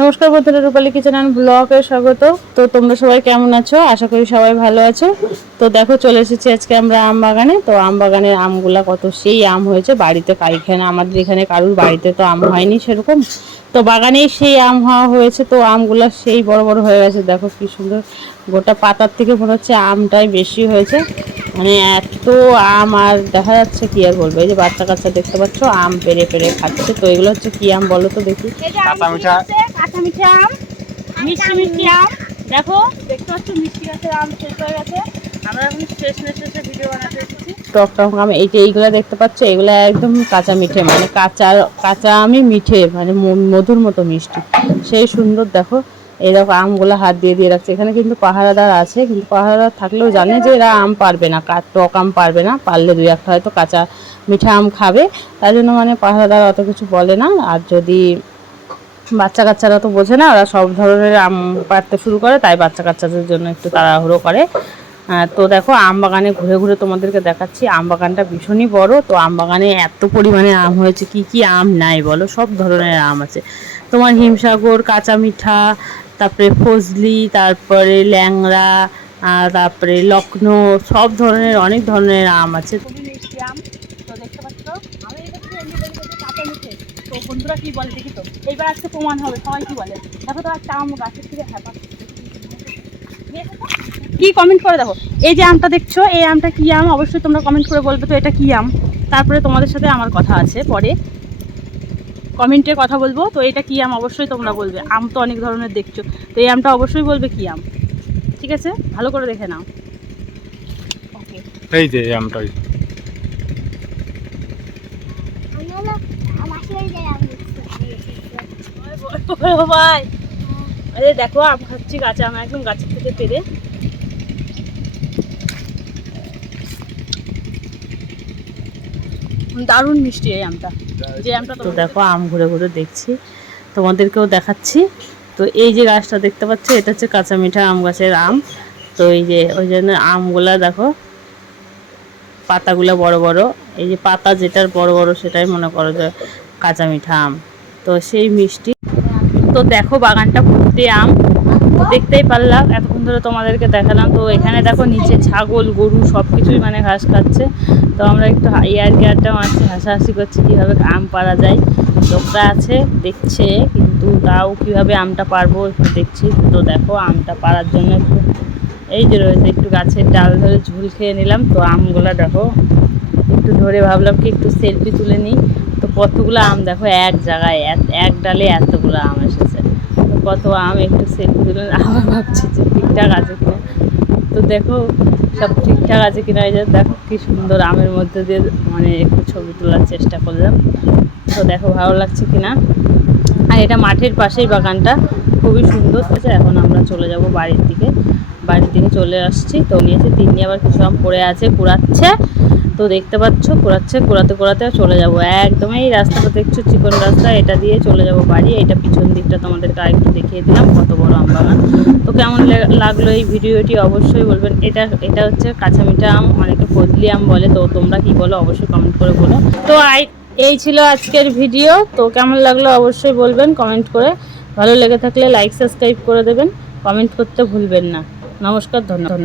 নমস্কার বন্ধুরা, রূপালী kitchen and ব্লগে স্বাগত। তো তোমরা সবাই কেমন আছো? আশা করি সবাই ভালো আছো। তো দেখো, চলে এসেছি আজকে আমরা আম বাগানে। তো আম বাগানের আমগুলা কত সেই আম হয়েছে, বাড়িতে এখানে আমাদের এখানে কারুর বাড়িতে তো আম হয়নি সেরকম, তো বাগানেই সেই আম হওয়া হয়েছে। তো আমগুলা সেই বড় বড় হয়ে গেছে, দেখো কি সুন্দর। গোটা পাতার থেকে মনে হচ্ছে আমটাই বেশি হয়েছে, মানে এত আম। আর দেখা যাচ্ছে কি আর বলবো, এই যে বাচ্চা কাচ্চা দেখতে পাচ্ছ আম পেড়ে পেড়ে খাচ্ছে। তো এগুলো হচ্ছে কি আম বলো তো দেখি? কাঁচা মিঠা আম, মিষ্টি মিষ্টি আম। দেখো, দেখতে পাচ্ছ মিষ্টি গাছের আম শেষ হয়ে গেছে, আমরা এখন শেষে ভিডিও বানাতে এসেছি। টক টক আম, এইগুলো দেখতে পাচ্ছ, এগুলো একদম কাঁচা মিঠে, মানে কাঁচা আমি মিঠে, মানে মধুর মতো মিষ্টি, সেই সুন্দর। দেখো এই দেখো আমগুলো হাত দিয়ে দিয়ে রাখছে। এখানে কিন্তু পাহারাদার আছে, কিন্তু পাহারাদার থাকলেও জানে যে এরা আম পারবে না, টক আম পারবে না, পারলে দুই একটা হয়তো কাঁচা মিঠা আম খাবে, তাই জন্য মানে পাহারাদার অত কিছু বলে না। আর যদি বাচ্চা কাচ্চারা তো বোঝে না, ওরা সব ধরনের আম পাড়তে শুরু করে, তাই বাচ্চা কাচ্চাদের জন্য একটু তাড়াহুড়ো করে। তো দেখো আম বাগানে ঘুরে ঘুরে তোমাদেরকে দেখাচ্ছি। আম বাগানটা ভীষণই বড়। তো আম বাগানে এত পরিমাণে আম হয়েছে, কি কি আম নাই বলো, সব ধরনের আম আছে। তোমার হিমসাগর, কাঁচা মিঠা, তারপরে ফজলি, তারপরে ল্যাংড়া, তারপরে লখনৌ, সব ধরনের অনেক ধরনের আম আছে। খুবই মিষ্টি আম। তো দেখতে পাচ্ছ, আমি কাঁচা মিঠে। তো বন্ধুরা কি বলে দেখি, তো এইবার আজকে প্রমাণ হবে সবাই কি বলে। দেখো তো একটা আম গাছের থেকে কি কমেন্ট করে দেখো। এই যে আমটা দেখছো, এই আমটা কি আম অবশ্যই তোমরা কমেন্ট করে বলবে তো এটা কি আম। তারপরে তোমাদের সাথে আমার কথা আছে, পরে কমেন্টে কথা বলবো। তো এটা কি আম অবশ্যই তোমরা বলবে। আম তো অনেক ধরনের দেখছো, তো এই আমটা অবশ্যই বলবে কি আম। ঠিক আছে, ভালো করে দেখে নাও। ওকে, এই যে আমটাই ভাই, আরে দেখো আম খাচ্ছি, কাঁচা আম একদম গাছের থেকে পেরে। দারুণ মিষ্টি এই আমটা, যে আমটা। তো দেখো আম ঘুরে ঘুরে দেখছি, তোমাদেরকেও দেখাচ্ছি। তো এই যে গাছটা দেখতে পাচ্ছ, এটা হচ্ছে কাঁচা মিঠা আম গাছের আম। তো এই যে ওই জন্য আমগুলা দেখো, পাতাগুলো বড় বড়, এই যে পাতা যেটার বড় বড় সেটাই মনে করো যে কাঁচা মিঠা আম। তো সেই মিষ্টি। তো দেখো বাগানটা ভর্তি আম, তো দেখতেই পারলাম, এতক্ষণ ধরে তোমাদেরকে দেখালাম। তো এখানে দেখো নিচে ছাগল গরু সব কিছুই মানে ঘাস খাচ্ছে। তো আমরা একটু ইয়ার্কি আড্ডা মারছি, হাসাহাসি করছি কীভাবে আম পাড়া যায়। লোকরা আছে দেখছে, কিন্তু তাও কীভাবে আমটা পারবো একটু দেখছি। তো দেখো আমটা পাড়ার জন্য একটু এই যে রয়েছে, একটু গাছের ডাল ধরে ঝুল খেয়ে নিলাম। তো আমগুলো দেখো একটু ধরে ভাবলাম কি একটু সেলফি তুলে নিই। তো কতগুলো আম দেখো এক জায়গায়, এক ডালে এতগুলো আম এসেছে। তো কত আম, একটু সেলফি তুলে আবার ভাবছি যে ঠিকঠাক আছে কিনা। তো দেখো সব ঠিকঠাক আছে কিনা। এই যে দেখো কি সুন্দর আমের মধ্যে দিয়ে মানে একটু ছবি তোলার চেষ্টা করলাম। তো দেখো ভালো লাগছে কিনা। আর এটা মাঠের পাশেই বাগানটা, খুবই সুন্দর। এখন আমরা চলে যাব বাড়ির দিকে চলে আসছি। তো নিয়েছে তিনি আবার কিছু আম পড়ে আছে, কুড়াচ্ছে। তো দেখতে পাচ্ছ কুড়াতে চলে যাব একদম। এই রাস্তাটা দেখছো চিকন রাস্তা, এটা দিয়ে চলে যাব বাড়ি। এটা পিছন দিকটা তোমাদেরকে আরেকটু দেখিয়ে দিলাম, কত বড় আম বাগান। তো কেমন লাগলো এই ভিডিওটি অবশ্যই বলবেন। এটা হচ্ছে কাঁচা মিঠা আম, অনেকে ফজলি আম বলে। তো তোমরা কি বলো অবশ্যই কমেন্ট করে বলো। তো এই ছিল আজকের ভিডিও। তো কেমন লাগলো অবশ্যই বলবেন কমেন্ট করে। ভালো লেগে থাকলে লাইক সাবস্ক্রাইব করে দেবেন, কমেন্ট করতে ভুলবেন না। নমস্কার, ধন্যবাদ।